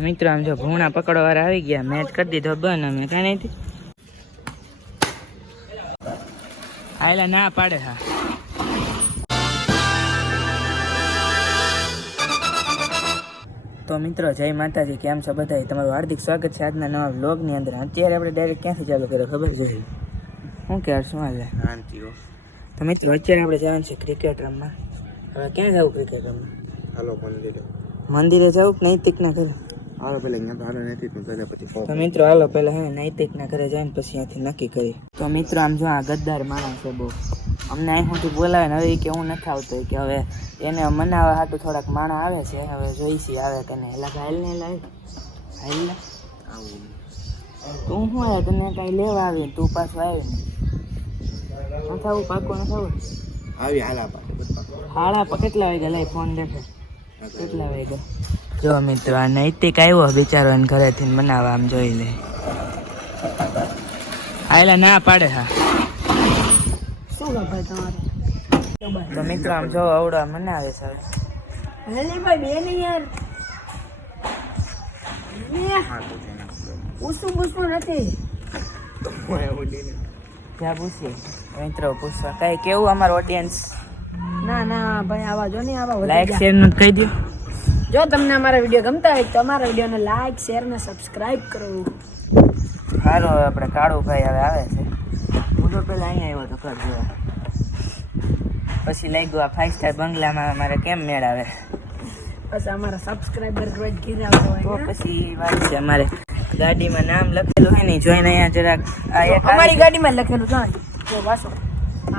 મિત્રો આમ જો ભૂણા પકડવા વાળા આવી ગયા, મેચ કરી દીધો બંધ. અમે કઈ નહીં આયલા ના પાડે. હા તો મિત્રો જય માતાજી, કેમ છો બધા? તમારું હાર્દિક સ્વાગત છે આજના નવા વ્લોગની અંદર. અત્યારે આપણે ડાયરેક્ટ ક્યાંથી ચાલુ કર્યો ખબર છે? શું કે શું હાલે? તો મિત્રો અત્યારે આપણે જવાનું છે ક્રિકેટ રમવા. હવે ક્યાં જવું ક્રિકેટ રમવા? હાલો મંદિરે જવું કે નૈતિક ના ઘરે? હાલો પેલા અહીંયા હાલો નૈતિક પહેલા પછી તો મિત્રો હાલો પેલા હે નૈતિક ના ઘરે જઈને પછી ત્યાંથી નક્કી કરી. તો મિત્રો આમ જો આ ગદ્દાર માણસ છે બહુ, અમને અહીંથી બોલાવે ને હવે કે હું નથી આવતો, કે હવે એને મનાવવા હાટું થોડાક માણા આવે છે. હવે જોઈશી આવે કે નહીં. એલા હાલ ને હાલ ને તું શું આવ્યા? તને કઈ લેવા આવી તું પાછું આવી ને ન થવું પાકું ન થવું આવી હાલા હાડા કેટલા વાગ્યા? લઈ ફોન દેખે કેટલા વાગ્યા. જો મિત્રો આ નૈતિક આવ્યો બિચારો એને ઘરેથી બનાવવા. આમ જોઈ લે આયલા ના પાડે. હા તો મિત્રો આમ જો અવડા મનાવે છે. ક્યાં પૂછીએ મિત્રો? પૂછવા કઈ કેવું અમારું ઓડિયન્સ? ના ના ભાઈ આવા જો ને આવા લાઈક શેર નું કહી દો. જો તમને અમારા વિડીયો ગમતા હોય તો અમારા વિડીયોને લાઈક શેર ને સબસ્ક્રાઇબ કરો. સારું હવે આપણે કાળુભાઈ હવે આવે છે. હું તો પેલા અહીંયા આવ્યો તો ઘર જોવા, પછી લઈ ગયો આ 5 સ્ટાર બંગલામાં. મારે કેમ મેળ આવે? બસ અમારા સબસ્ક્રાઇબર રોજ ઘીરે આવતો તો હોય. પછી વાત છે અમારે ગાડીમાં નામ લખેલું હોય ને જોઈને અહીંયા જરાક આ એક અમારી ગાડીમાં લખેલું છે જો વાસો.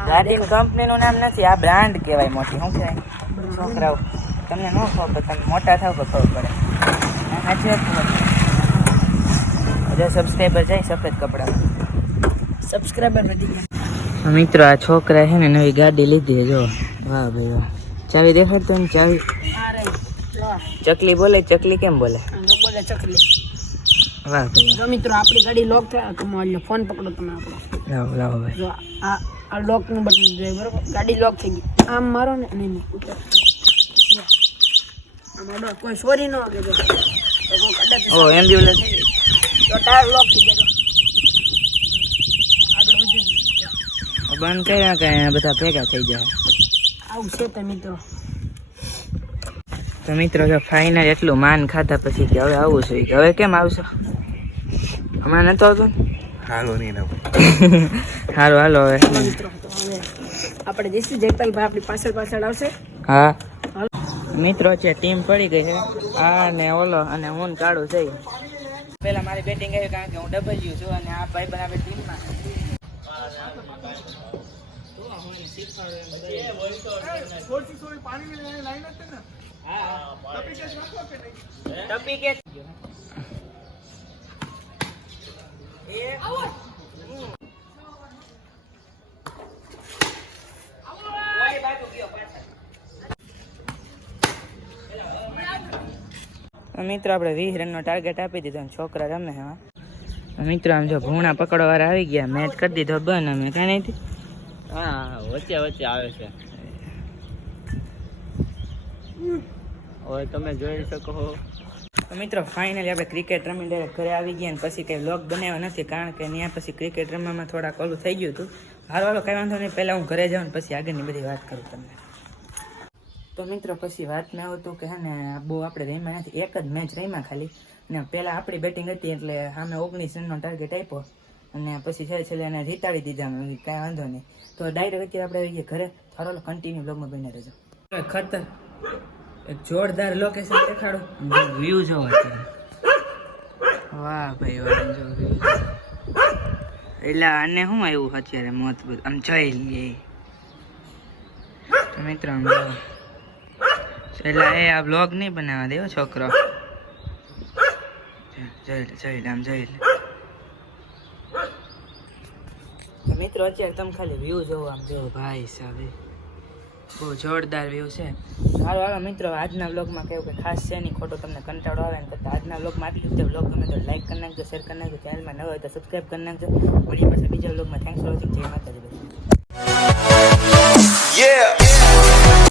ગાડીની કંપનીનું નામ નથી, આ બ્રાન્ડ કહેવાય મોટી. શું કહેવાય છોકરાઓ? તમને ન ખબર, તમે મોટા થાવ તો ખબર પડે. સાચી વાત ખબર. હજાર સબસ્ક્રાઈબર જાય સફેદ કપડામાં. સબસ્ક્રાઇબર વધી ગયા. મિત્રો આ છોકરા છે ને નવી ગાડી લીધી. જો વાહ ભાઈ વાહ. ચાવી દેખાડતો ને ચાવી. આ રહી લો. ચકલી બોલે? ચકલી કેમ બોલે? તો બોલે ચકલી. વાહ ભાઈ જો મિત્રો આપણી ગાડી લોક થાય કમો એટલે ફોન પકડો તમે આપણો. લાવો લાવો ભાઈ. જો આ આ લોક નું બટન જોઈએ બરોબર. ગાડી લોક થઈ ગઈ. આમ મારો ને નહીં આમાં કોઈ ચોરી ન કરે. જો ઓ એમ્બ્યુલન્સ. તો ટાયર લોક થઈ ગયા. આગળ વધી બંધ કર્યા કે બધા ભેગા થઈ જાય. આવું છે તે મિત્રો. તો મિત્રો જો ફાઇનલ એટલું માન ખાધા પછી કે હવે આવું છે. કે હવે કેમ આવશો? હમણાં નતો આવતો. હાલો નહીં ના સારું હાલો હવે. મિત્રો તો હવે આપણે જઈશું જયપાલભાઈ આપણી પાછળ આવશે. હા મિત્રો છે ટીમ પડી ગઈ છે આ ને ઓલો અને હું કાઢું છે. પેલા મારી બેટિંગ આવી કારણ કે હું ડબલ્યુ છું અને આ ભાઈ બનાવે ટીમમાં. મિત્રો આપણે 20 રનનો ટાર્ગેટ આપી દીધો અને છોકરા રમે છે. મિત્રો આમ જો ભૂણા પકડવા વાળા આવી ગયા, મેચ કરી દીધો બંધ. અમે કઈ નહીં. હા વચ્ચે વચ્ચે આવે છે. હવે તમે જોઈ શકો. તો મિત્રો ફાઇનલી આપણે ક્રિકેટ રમી ડાયરેક્ટ ઘરે આવી ગયા. અને પછી કંઈ વ્લોગ બનાવ્યો નથી કારણ કે ત્યાં પછી ક્રિકેટ રમવામાં થોડાક ઓલું થઈ ગયું હતું. હારો હાલો કંઈ વાંધો નહીં, પહેલાં હું ઘરે જાઉં ને પછી આગળની બધી વાત કરું તમને. તો મિત્રો પછી વાતમાં એવું હતું કે હે ને બહુ આપણે રમ્યા નથી, એક જ મેચ રમ્યા ખાલી. ને પહેલાં આપણી બેટિંગ હતી એટલે સામે 19 રનનો ટાર્ગેટ આપ્યો અને પછી છેલ્લે એને જીતાડી દીધા. કાંઈ વાંધો નહીં. તો ડાયરેક્ટ અત્યારે આપણે આવી ગયા ઘરે. સારો કન્ટિન્યુ બ્લોગમાં બને રહેજો. ખતર એક જોરદાર લોકેશન દેખાડો. વ્યૂ જો વાહ ભાઈ વાહ. જો એટલે આને શું આવ્યું અત્યારે મોત બધું આમ જોઈ લઈએ. તો મિત્રો આમ એટલે એ આ બ્લોગ નહીં બનાવવા દેવો છોકરો. જોઈ લે આમ જોઈ લે. તો મિત્રો અત્યારે તમે ખાલી વ્યૂ જોવો. આમ જો ભાઈ સાહેબ બહુ જોરદાર વ્યૂ છે. હાલો હાલો મિત્રો આજના વ્લોગમાં કહ્યું કે ખાસ છે નહીં, ખોટો તમને કંટાળો આવે ને કરતાં આજના વ્લોગમાં આટલી રીતે વ્લોગ ગમે તો લાઈક કરી નાખજો, શેર કરી નાખજો, ચેનલમાં નવા હોય તો સબસ્ક્રાઈબ કરી નાખજો. વળી પાછા બીજા વ્લોગમાં થેન્ક્સ ફોર વોચિંગ. જય માતાજી.